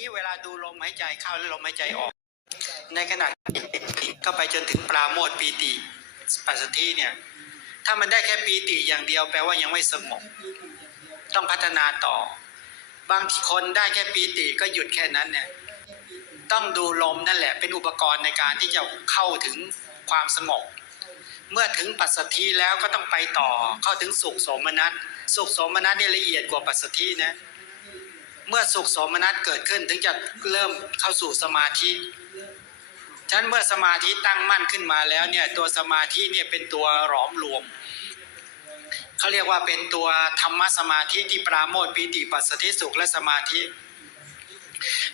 นี้เวลาดูลมหายใจเข้าและลมหายใจออก ในขณะก็ไปจนถึงปราโมทปีติปัสสธิเนี่ย ถ้ามันได้แค่ปีติอย่างเดียวแปลว่ายังไม่สงบต้องพัฒนาต่อ บางคนได้แค่ปีติก็หยุดแค่นั้นเนี่ยต้องดูลมนั่นแหละเป็นอุปกรณ์ในการที่จะเข้าถึงความสงบเมื่อถึงปัสสธิแล้วก็ต้องไปต่อเข้าถึงสุขสมนัสสุขสมนัสเนี่ยละเอียดกว่าปัสสธินะ เมื่อสุขสมนัสเกิดขึ้นถึงจะเริ่มเข้าสู่สมาธิฉะนั้นเมื่อสมาธิตั้งมั่นขึ้นมาแล้วเนี่ยตัวสมาธิเนี่ยเป็นตัวหลอมรวมเขาเรียกว่าเป็นตัวธรรมสมาธิที่ปราโมทย์ปีติปัสสธิสุขและสมาธิ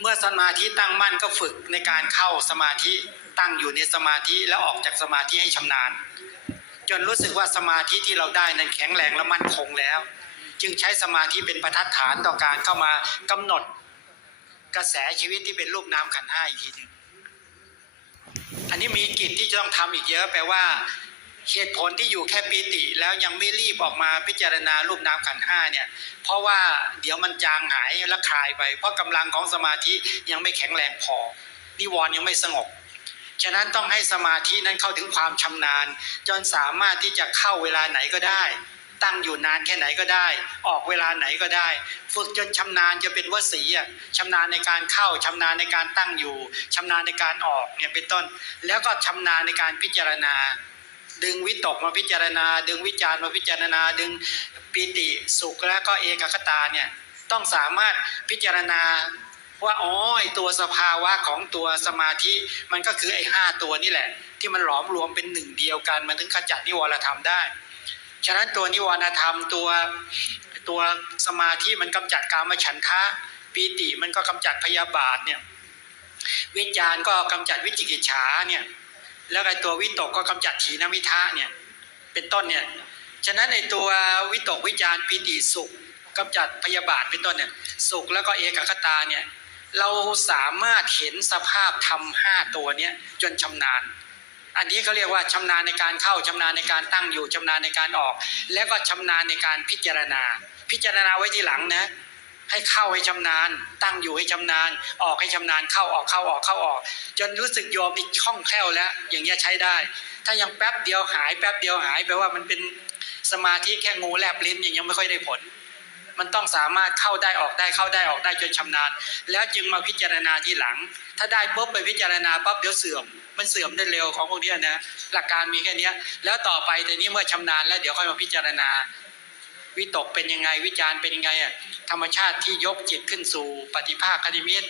เมื่อสมาธิตั้งมั่นก็ฝึกในการเข้าสมาธิตั้งอยู่ในสมาธิแล้วออกจากสมาธิให้ชำนาญ จนรู้สึกว่าสมาธิที่เราได้นั้นแข็งแรงและมั่นคงแล้ว จึงใช้สมาธิเป็นประทัดฐานต่อการเข้ามากำหนดกระแสชีวิตที่เป็นรูปนามขันห้าอีกทีหนึ่งอันนี้มีกิจที่จะต้องทำอีกเยอะแปลว่าเหตุผลที่อยู่แค่ปีติแล้วยังไม่รีบออกมาพิจารณารูปนามขันห้าเนี่ย เพราะว่าเดี๋ยวมันจางหายและคลายไป เพราะกำลังของสมาธิยังไม่แข็งแรงพอนิวรณ์ยังไม่สงบฉะนั้นต้องให้สมาธินั้นเข้าถึงความชำนาญ จนสามารถที่จะเข้าเวลาไหนก็ได้ ตั้งอยู่นานแค่ไหนก็ได้ ออกเวลาไหนก็ได้ ฝึกจนชำนาญจะเป็นวสีอะชำนาญในการเข้าชำนาญในการตั้งอยู่ชำนาญในการออกเนี่ยเป็นต้น แล้วก็ชำนาญในการพิจารณา ดึงวิตกมาพิจารณา ดึงวิจารณ์มาพิจารณา ดึงปีติสุขและก็เอกคตาเนี่ยต้องสามารถพิจารณาว่าอ๋อไอตัวสภาวะของตัวสมาธิมันก็คือไอห้าตัวนี่แหละ ที่มันหลอมรวมเป็นหนึ่งเดียวกัน มันถึงขจัดนิวรธรรมได้ ฉะนั้นตัวนิวรณธรรมตัวตัวสมาธิมันกำจัดกามฉันทะปีติมันก็กำจัดพยาบาทเนี่ยวิจารณ์ก็กำจัดวิจิกิจฉาเนี่ยแล้วไอ้ตัววิตกก็กำจัดถีนมิทะเนี่ยเป็นต้นเนี่ยฉะนั้นในตัววิตกวิจารปีติสุขกำจัดพยาบาทเป็นต้นเนี่ยสุขแล้วก็เอกคตาเนี่ยเราสามารถเห็นสภาพธรรมห้าตัวเนี้ยจนชำนาญ อันนี้เขาเรียกว่าชำนาญในการเข้าชำนาญในการตั้งอยู่ชำนาญในการออก แล้วก็ชำนาญในการพิจารณา พิจารณาไว้ทีหลังนะให้เข้าให้ชำนาญ ตั้งอยู่ให้ชำนาญ ออกให้ชำนาญเข้าออกเข้าออกเข้าออก จนรู้สึกโยมนี่คล่องแคล่วแล้ว อย่างเงี้ยใช้ได้ ถ้ายังแป๊บเดียวหายแป๊บเดียวหายแปลว่ามันเป็นสมาธิแค่งูแลบลิ้นยังยังไม่ค่อยได้ผล มันต้องสามารถเข้าได้ออกได้เข้าได้ออกได้จนชำนาญ แล้วจึงมาพิจารณาทีหลัง ถ้าได้ปุ๊บไปพิจารณาปั๊บเดี๋ยวเสื่อม มันเสื่อมได้เร็วของพวกนี้นะหลักการมีแค่นี้แล้วต่อไปแต่นี้เมื่อชำนาญแล้วเดี๋ยวค่อยมาพิจารณา วิตกเป็นยังไงวิจารณ์เป็นยังไงอะธรรมชาติที่ยกจิตขึ้นสู่ปฏิภาคคณิมิต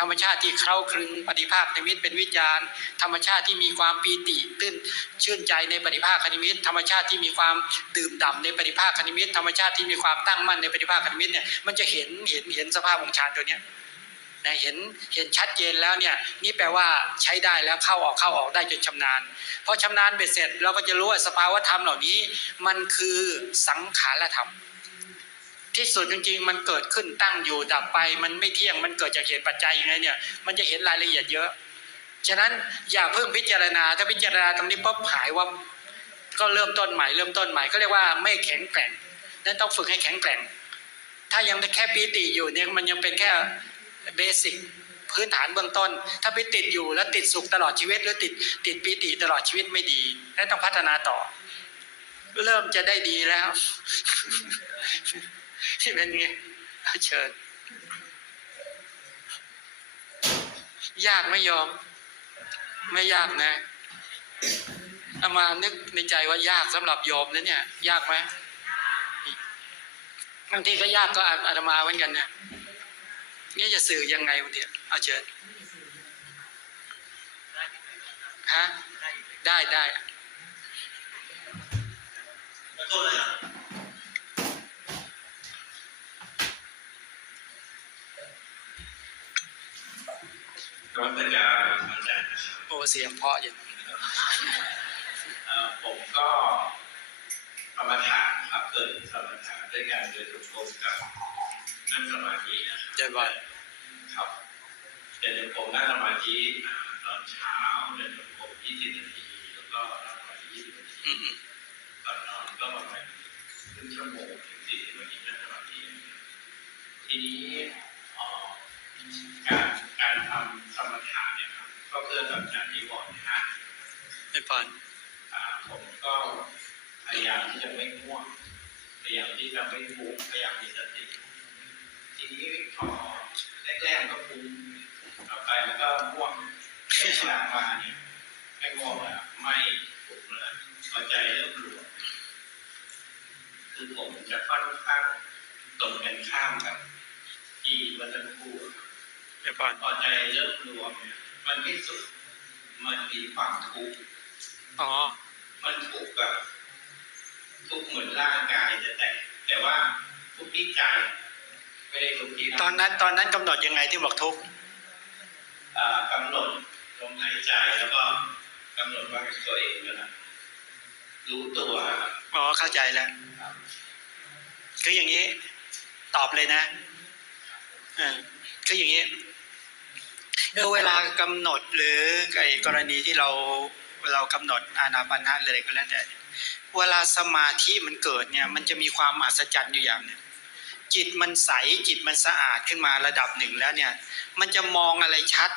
ธรรมชาติที่เคล้าคลึงปฏิภาคนิมิตเป็นวิจารณ์ธรรมชาติที่มีความปีติตื้นชื่นใจในปฏิภาคคณิมิตธรรมชาติที่มีความดื่มด่ำในปฏิภาคคณิมิตธรรมชาติที่มีความตั้งมั่นในปฏิภาคคณิมิตเนี่ยมันจะเห็นเห็นเห็นสภาพองค์ฌานตัวเนี้ย นะเห็นเห็นชัดเจนแล้วเนี่ยนี่แปลว่าใช้ได้แล้วเข้าออกเข้าออกได้จนชำนาญพอชำนาญเบ็ดเสร็จเราก็จะรู้ว่าสภาวธรรมเหล่านี้ มันคือสังขารธรรม ที่สุดจริงๆ มันเกิดขึ้นตั้งอยู่ดับไป มันไม่เที่ยงมันเกิดจากเหตุปัจจัยยังไงเนี่ยมันจะเห็นรายละเอียดเยอะ ฉะนั้นอย่าเพิ่งพิจารณาถ้าพิจารณาตรงนี้ปุ๊บหายว่าก็เริ่มต้นใหม่เริ่มต้นใหม่ก็เรียกว่าไม่แข็งแกร่งนั้นต้องฝึกให้แข็งแกร่ง ถ้ายังแค่ปีติอยู่เนี่ยมันยังเป็นแค่ เบสิกพื้นฐานเบื้องต้น ถ้าไปติดอยู่แล้วติดสุขตลอดชีวิต หรือติดติดปีติตลอดชีวิตไม่ดีนั้นต้องพัฒนาต่อ เริ่มจะได้ดีแล้วที่เป็นไงเชิญยากไม่ยอม ไม่ยากนะเอามานึกในใจว่ายากสำหรับโยมนะเนี่ย ยากไหมบางทีก็ยากก็อาตมาเหมือนกันเนี่ย เนี่ยจะสื่อยังไงวะเดียวเอาเชิญฮะได้ได้รัตกาอาจารย์นะครับโอ้เสียงเพาะอย่างผมก็กรรมฐานครับเกิดกรรมฐานด้วยการเดินจงกรมกับนั่งสมาธินะครับ เจบ่อยครับเดินจงกรมนั่งสมาธิอ่าตอนเช้าเดินจงกรม20นาทีแล้วก็นั่งสมาธิ20นาทีอืมอืมก่อนนอนก็ประมาณครึ่งชั่วโมงถึง40นาทีนั่งสมาธิทีนี้เอ่อการการทำสมถะเนี่ยครับก็เพื่อแบบจะนิวรณ์ห้าเป็นพรอ่าผมก็พยายามที่จะไม่ง่วงพยายามที่จะไม่ฟุ้งพยายามมีสติทีนี้พอแรกๆก็ฟุ้งต่อไปมันก็ง่วง แต่หลังมาเนี่ยไม่ง่วงแล้วไม่ฟุ้งเลยพอใจเริ่มหลวมคือผมจะค่อนข้างตรงกันข้ามกับที่เมื่อสักครู่ครับเป็นพอใจเริ่มรวมเนี่ยมันไม่สุดมันมีความทุกข์อ๋อ มันทุกข์แบบทุกข์เหมือนร่างกายจะแตกแต่ว่าทุกข์ที่ใจไม่ได้ทุกข์ที่ตอนนั้นตอนนั้นกำหนดยังไงที่บอกทุกข์กำหนด มหายใจแล้วก็กำหนดว่าตัวเองนะรู้ตัวครับอ๋อเข้าใจแล้วคืออย่างนี้ ตอบเลยนะเออคืออย่างนี้เออเวลากำหนดหรือไอ้กรณีที่เราเรากำหนดอานาปานะเลยก็แล้วแต่เนี่ยเวลาสมาธิมันเกิดเนี่ยมันจะมีความมหัศจรรย์อยู่อย่างหนึ่งจิตมันใสจิตมันสะอาดขึ้นมาระดับหนึ่งแล้วเนี่ย มันจะมองอะไรชัด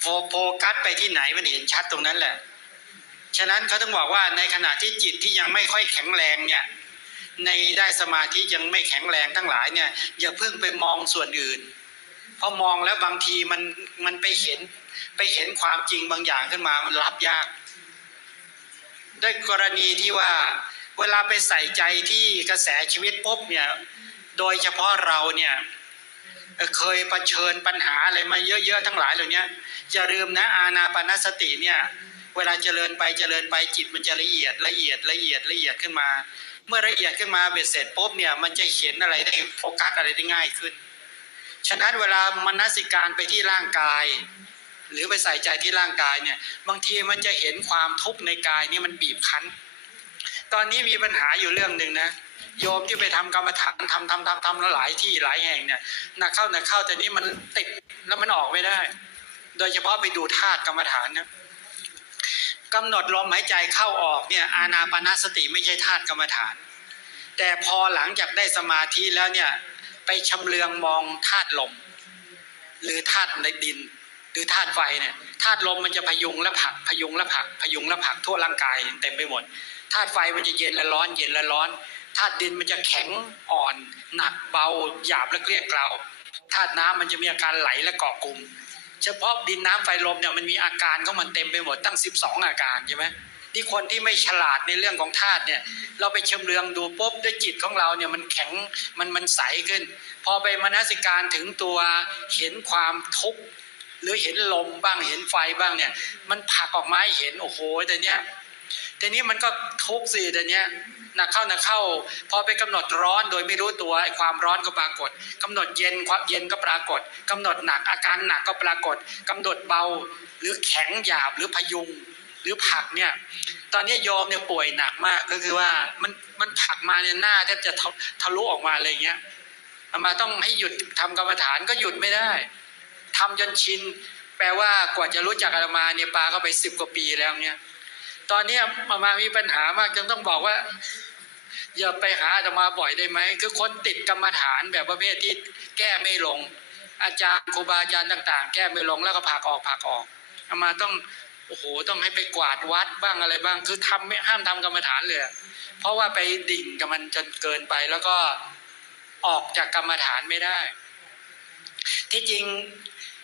โฟโฟกัสไปที่ไหนมันเห็นชัดตรงนั้นแหละ ฉะนั้นเขาต้องบอกว่าในขณะที่จิตที่ยังไม่ค่อยแข็งแรงเนี่ย ในได้สมาธิยังไม่แข็งแรงทั้งหลายเนี่ยอย่าเพิ่งไปมองส่วนอื่น เพราะมองแล้วบางทีมันมันไปเห็นไปเห็นความจริงบางอย่างขึ้นมามันรับยาก ด้วยกรณีที่ว่าเวลาไปใส่ใจที่กระแสชีวิตปุ๊บเนี่ย โดยเฉพาะเราเนี่ย เคยเผชิญปัญหาอะไรมาเยอะๆทั้งหลายเหล่านี้อย่าลืมนะอาณาปานสติเนี่ยเวลาเจริญไปเจริญไปจิตมันจะละเอียดละเอียดละเอียดละเอียดขึ้นมา เมื่อละเอียดขึ้นมาเบ็ดเสร็จปุ๊บเนี่ยมันจะเห็นอะไรได้โฟกัสอะไรได้ง่ายขึ้น ฉะนั้นเวลามนสิการไปที่ร่างกาย หรือไปใส่ใจที่ร่างกายเนี่ยบางทีมันจะเห็นความทุกข์ในกายนี่มันบีบคั้น ตอนนี้มีปัญหาอยู่เรื่องหนึ่งนะ โยมที่ไปทำกรรมฐานทำทำทำทำแล้วหลายที่หลายแห่งเนี่ยหนักเข้าหนักเข้าแต่นี้มันติดแล้วมันออกไม่ได้ โดยเฉพาะไปดูธาตุกรรมฐานนะกำหนดลมหายใจเข้าออกเนี่ยอานาปาสติไม่ใช่ธาตุกรรมฐาน แต่พอหลังจากได้สมาธิแล้วเนี่ยไปชำเลืองมองธาตุลม หรือธาตุในดิน หรือธาตุไฟเนี่ยธาตุลมมันจะพยุงและผักพยุงและผักพยุงและผักทั่วร่างกายเต็มไปหมดธาตุไฟมันจะเย็นและร้อนเย็นและร้อน ธาตุดินมันจะแข็งอ่อน หนักเบาหยาบและเกลี้ยกล่าวธาตุน้ำมันจะมีอาการไหลและเกาะกลุ่ม เฉพาะดินน้ำไฟลมเนี่ยมันมีอาการของมันเต็มไปหมดตั้ง 12 อาการใช่ไหมที่คนที่ไม่ฉลาดในเรื่องของธาตุเนี่ย เราไปชำเลืองดูปุ๊บด้วยจิตของเราเนี่ยมันแข็งมันมันใสขึ้น พอไปมนสิการถึงตัวเห็นความทุกข์หรือเห็นลมบ้างเห็นไฟบ้างเนี่ย มันผักออกมาให้เห็นโอ้โหแต่เนี้ยแต่นี้มันก็ทุกข์สิแต่เนี้ย หนักเข้าหนักเข้าพอไปกำหนดร้อนโดยไม่รู้ตัวไอ้ความร้อนก็ปรากฏกำหนดเย็นความเย็นก็ปรากฏกำหนดหนักอาการหนักก็ปรากฏกำหนดเบาหรือแข็งหยาบหรือพยุงหรือผักเนี่ยตอนนี้โยมเนี่ยป่วยหนักมากก็คือว่ามันมันผักมาเนี่ยหน้าแทบจะทะลุออกมาอะไรเงี้ยอามาต้องให้หยุดทำกรรมฐานก็หยุดไม่ได้ทำจนชินแปลว่ากว่าจะรู้จักอาตมาเนี่ยปาก็ไปสิบกว่าปีแล้วเนี่ย ตอนนี้ยอามามีปัญหามากจนต้องบอกว่า อย่าไปหาอาตมาบ่อยได้ไหมคือคนติดกรรมฐานแบบประเภทที่แก้ไม่ลง อาจารย์ครูบาอาจารย์ต่าง ๆ แก้ไม่ลงแล้วก็ผักออกผักออกอามาต้องโอ้โหต้องให้ไปกวาดวัดบ้างอะไรบ้าง คือทำไม่ห้ามทำกรรมฐานเลยเพราะว่าไปดิ่งกับมันจนเกินไปแล้วก็ออกจากกรรมฐานไม่ได้ ที่จริง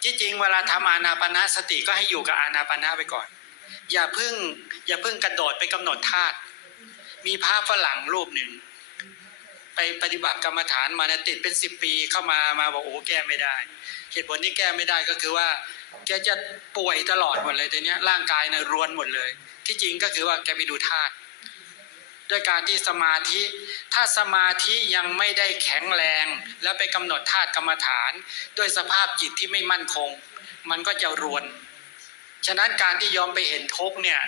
ที่จริงเวลาทำอานาปนาสติก็ให้อยู่กับอานาปนาไปก่อน อย่าเพึ่ง อย่าเพึ่งกระโดดไปกำหนดธาตุมีพระฝรั่งรูปหนึ่ง ไปปฏิบัติกรรมฐานมานี่ยติดเป็นสิบปีเข้ามามาบอกโอ้แก้ไม่ได้ เหตุผลที่แก้ไม่ได้ก็คือว่า แกจะป่วยตลอดหมดเลยแต่เนี้ยร่างกายเนี่ยรวนหมดเลย ที่จริงก็คือว่าแกไปดูธาตุด้วยการที่สมาธิ ถ้าสมาธิยังไม่ได้แข็งแรง แล้วไปกำหนดธาตุกรรมฐาน ด้วยสภาพจิตที่ไม่มั่นคง มันก็จะรวน ฉะนั้นการที่ยอมไปเห็นทุกเนี่ย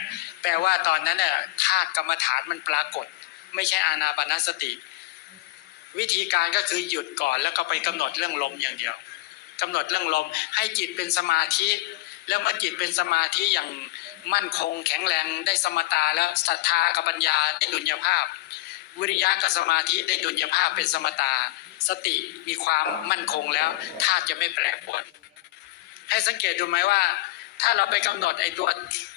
แปลว่าตอนนั้นน่ะธาตุกรรมฐานมันปรากฏ ไม่ใช่อานาปานสติ วิธีการก็คือหยุดก่อนแล้วก็ไปกำหนดเรื่องลมอย่างเดียวกำหนดเรื่องลม ให้จิตเป็นสมาธิ แล้วเมื่อจิตเป็นสมาธิอย่างมั่นคง แข็งแรงได้สมตาแล้วศรัทธากับปัญญาได้ดุลยภาพ วิริยะกับสมาธิได้ดุลยภาพเป็นสมตา สติมีความมั่นคงแล้วธาตุจะไม่แปรปรวนให้สังเกตดูไหมว่า ถ้าเราไปกำหนดไอ้ตัว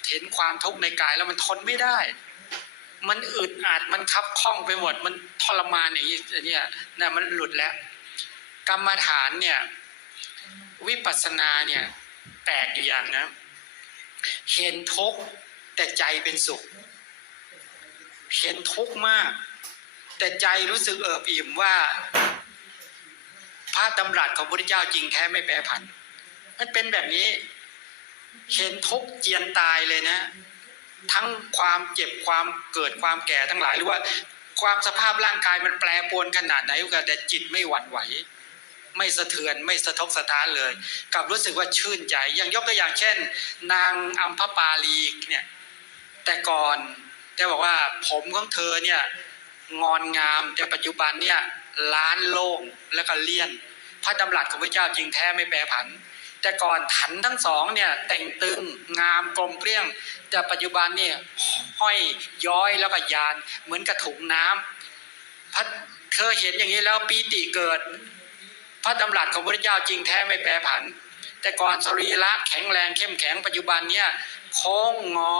เห็นความทุกข์ในกายแล้วมันทนไม่ได้ มันอึดอัดมันคับข้องไปหมด มันทรมานอย่างนี้เนี่ยนะมันหลุดแล้ว กรรมฐานเนี่ยวิปัสสนาเนี่ยแปลกอยู่อย่างนะ เห็นทุกข์แต่ใจเป็นสุข เห็นทุกข์มาก แต่ใจรู้สึกเอิบอิ่มว่า พระดำรัสของพระพุทธเจ้าจริงแท้ไม่แปรผัน มันเป็นแบบนี้ เห็นทุกเจียนตายเลยนะ ทั้งความเจ็บความเกิดความแก่ทั้งหลายหรือว่าความสภาพร่างกายมันแปรปรวนขนาดไหนก็แต่จิตไม่หวั่นไหว ไม่สะเทือนไม่สะทกสะท้านเลยกลับรู้สึกว่าชื่นใจอย่างยกตัวอย่างเช่น นางอัมพปาลีเนี่ยแต่ก่อนแต่บอกว่าผมของเธอเนี่ยงอนงามแต่ปัจจุบันเนี่ยล้านโล่งแล้วก็เลี่ยน พระดำรัสของพระเจ้าจริงแท้ไม่แปรผัน แต่ก่อนถันทั้งสองเนี่ยแต่งตึงงามกลมเกลี้ยง แต่ปัจจุบันเนี่ยห้อยย้อยแล้วก็ยานเหมือนกระถุงน้ำพระเธอเห็นอย่างนี้แล้วปีติเกิด พระดำรัสของพระเจ้าจริงแท้ไม่แปรผัน แต่ก่อนสรีระแข็งแรงเข้มแข็งปัจจุบันเนี่ยโค้งงอ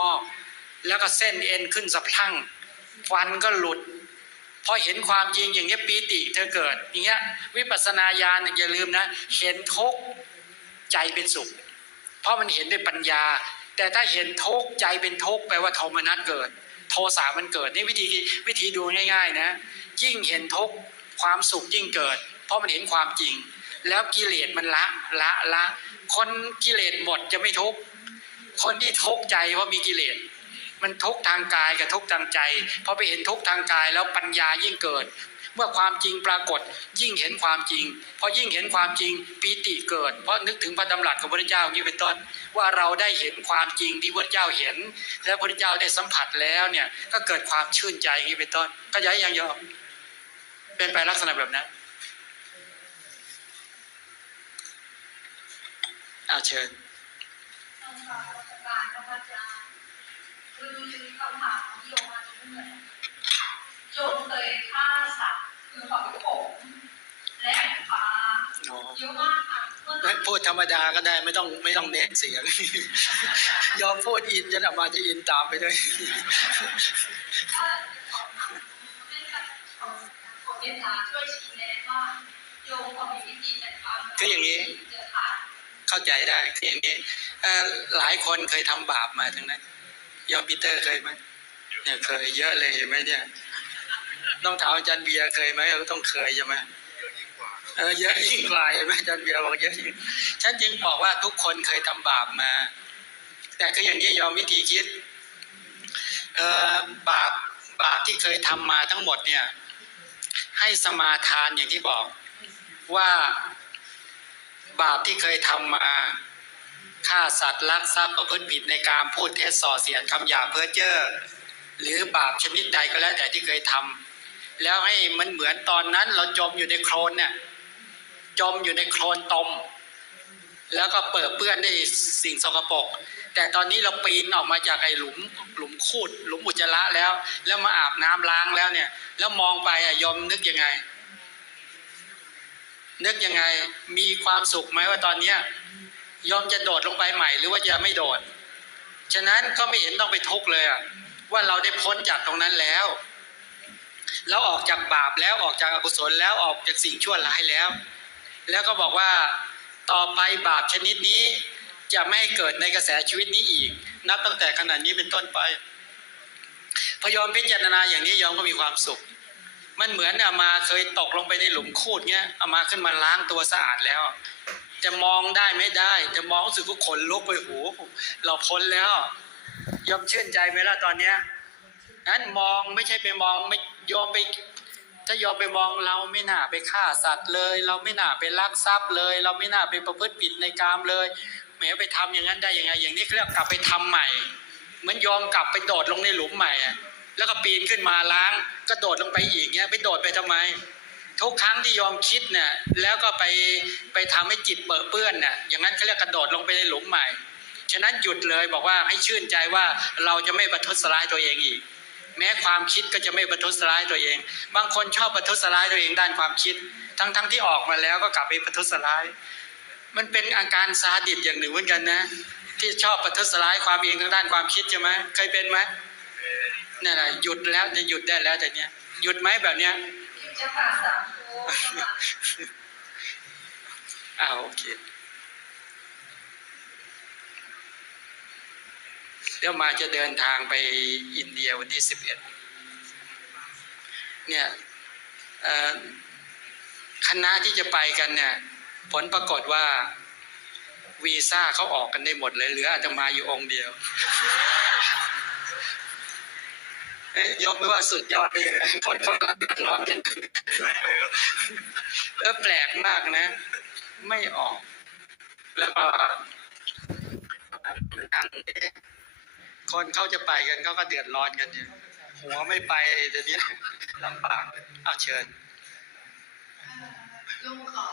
แล้วก็เส้นเอ็นขึ้นสะพรั่งฟันก็หลุดพอเห็นความจริงอย่างเงี้ปีติเธอเกิดอย่างเงี้ยวิปัสสนาญาณอย่าลืมนะ เห็นทุก ใจเป็นสุข เพราะมันเห็นด้วยปัญญา แต่ถ้าเห็นทุกข์ใจเป็นทุกข์แปลว่าโทมนัสเกิด โทสามันเกิดนี่วิธีวิธีดูง่าย ๆ นะ ยิ่งเห็นทุกข์ความสุขยิ่งเกิด เพราะมันเห็นความจริง แล้วกิเลสมันละละละคนกิเลสหมดจะไม่ทุกข์คนที่ทุกข์ใจเพราะมีกิเลสมันทุกข์ทางกายกับทุกข์ทางใจพอไปเห็นทุกข์ทางกายแล้วปัญญายิ่งเกิด เมื่อความจริงปรากฏยิ่งเห็นความจริงพอยิ่งเห็นความจริงปีติเกิด เพราะนึกถึงพระดำรัสของพระเจ้าอย่างนี้เป็นต้นว่าเราได้เห็นความจริงที่พระเจ้าเห็น และพระเจ้าได้สัมผัสแล้วเนี่ยก็เกิดความชื่นใจอย่างนี้เป็นต้นก็ย้ายยังยอมเป็นไปลักษณะแบบนั้นเอาเชิญ ยมเคยฆ่าสัตว์คือฝังผมและปลาเยอะมากค่ะเมื่อไม่พูดธรรมดาก็ได้ไม่ต้องไม่ต้องเน้นเสียง ยอมพูดอินจนออกมาจะอินตามไปด้วยถ้าเป็นการของเดชาช่วยชี้แนะว่าโยมพอมีวิธีจัดการคืออย่างนี้เจอค่ะเข้าใจได้คืออย่างนี้เอ่อหลายคนเคยทำบาปมาทั้งนั้นยอมปีเตอร์เคยไหมเนี่ยเคยเยอะเลยเห็นไหมเนี่ย ต้องถามอาจารย์เบียร์เคยไหมก็ต้องเคยใช่ไหมเออเยอะยิ่งกว่าเห็นไหมอาจารย์เบียร์บอกเยอะยิ่งฉันจึงบอกว่าทุกคนเคยทำบาปมา แต่คืออย่างนี้ยอมวิธีคิดเออบาปบาปที่เคยทำมาทั้งหมดเนี่ย ให้สมาทานอย่างที่บอกว่าบาปที่เคยทำมาฆ่าสัตว์ลักทรัพย์ประพฤติผิดในการพูดเท็จส่อเสียดคำหยาเพ้อเจ้อหรือบาปชนิดใดก็แล้วแต่ที่เคยทำ แล้วให้มันเหมือนตอนนั้น เราจมอยู่ในโคลนเนี่ยจมอยู่ในโคลนตม แล้วก็เปิดเปื้อนด้วยสิ่งสกปรกแต่ตอนนี้เราปีนออกมาจากไอ้หลุมหลุมคูดหลุมอุจจาระแล้ว แล้วมาอาบน้ำล้างแล้วเนี่ย แล้วมองไปอะยอมนึกยังไง นึกยังไงมีความสุขไหมว่าตอนเนี้ยยอมจะโดดลงไปใหม่ หรือว่าจะไม่โดด ฉะนั้นก็ไม่เห็นต้องไปทุกข์เลยอะว่าเราได้พ้นจากตรงนั้นแล้ว เราออกจากบาปแล้วออกจากอกุศลแล้วออกจากสิ่งชั่วร้ายแล้ว แล้วก็บอกว่าต่อไปบาปชนิดนี้จะไม่ให้เกิดในกระแสชีวิตนี้อีก นับตั้งแต่ขณะนี้เป็นต้นไป พยอมพิจารณาอย่างนี้ยอมก็มีความสุข มันเหมือนอามาเคยตกลงไปในหลุมคูดเงี้ยอามาขึ้นมาล้างตัวสะอาดแล้ว จะมองได้ไม่ได้ จะมองรู้สึกว่าขนลุกไปหูเราพ้นแล้ว ยอมชื่นใจไหมล่ะตอนเนี้ยนั้นมองไม่ใช่ไปมองไม่ ยอมไปถ้ายอมไปมองเราไม่น่าไปฆ่าสัตว์เลย เราไม่น่าไปลักทรัพย์เลย เราไม่น่าไปประพฤติผิดในกามเลยแหมไปทำอย่างนั้นได้ยังไง อย่างนี้เขาเรียกกลับไปทำใหม่ เหมือนยอมกลับไปโดดลงในหลุมใหม่แล้วก็ปีนขึ้นมาล้างก็โดดลงไปอีกเงี้ยไปโดดไปทำไม ทุกครั้งที่ยอมคิดเนี่ยแล้วก็ไปไปทำให้จิตเปื้อเปื้อนเนี่ยอย่างนั้นเขาเรียกกระโดดลงไปในหลุมใหม่ฉะนั้นหยุดเลยบอกว่าให้ชื่นใจว่าเราจะไม่ประทุษร้ายตัวเองอีก แม้ความคิดก็จะไม่ประทุษร้ายตัวเอง บางคนชอบประทุษร้ายตัวเองด้านความคิด ทั้งๆทที่ออกมาแล้วก็กลับไปประทุษร้าย มันเป็นอาการซาดิสอย่างหนึ่งเหมือนกันนะ ที่ชอบประทุษร้ายความเองทางด้านความคิดใช่ไหมเคยเป็นไหมนั่นแหละหยุดแล้วจะหยุดได้แล้วแต่เนี้ยหยุดไหมแบบเนี้ยเจ้าค่ะสาธุเจ้าค่ะอ้าวโอเค เดี๋ยวมาจะเดินทางไปอินเดียวันที่สิบเอ็ดเนี่ยคณะที่จะไปกันเนี่ยผลปรากฏว่าวีซ่าเขาออกกันได้หมดเลยเหลืออาตมาอยู่องค์เดียวเอ้ยกไม่ว่าสุดยอดเลยคนเขากำลังร้อนกันเออแปลกมากนะ ไม่ออก แล้วก็ คนเขาจะไปกันเขาก็เดือดร้อนกันอยู่หัวไม่ไปเดี๋ยวนี้ลำบากเอาเชิญลุงขอ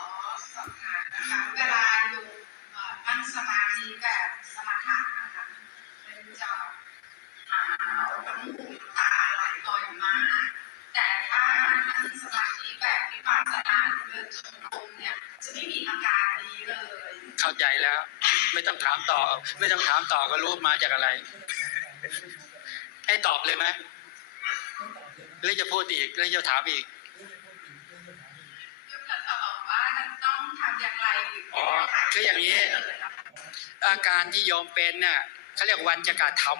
สอบถามนะคะเวลาลุงเอ่อนั่งสมาธิแบบสมถะนะคะเป็นจะหาวน้ำหูน้ำตาไหลบ่อยมากแต่ถ้านั่งสมาธิแบบวิปัสสนาหรือเดินจงกรมเนี่ยจะไม่มีอาการนี้เลย เข้าใจแล้ว ไม่ต้องถามต่อ ไม่ต้องถามต่อก็รู้มาจากอะไร ให้ตอบเลยไหมหรือจะพูดอีกหรือจะถามอีกยุคนั้นจะบอกว่าต้องทำอย่างไรหรืออ๋อคืออย่างนี้ อาการที่โยมเป็นเนี่ยเขาเรียกวันจกะธรรม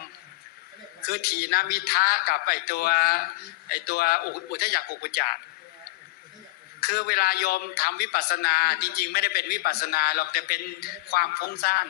คือทีนามิทะกับไอตัวไอตัวอุอุทจักกุกุจารคือเวลาโยมทำวิปัสสนาจริงๆ ไม่ได้เป็นวิปัสสนาหรอกแต่เป็นความฟุ้งซ่าน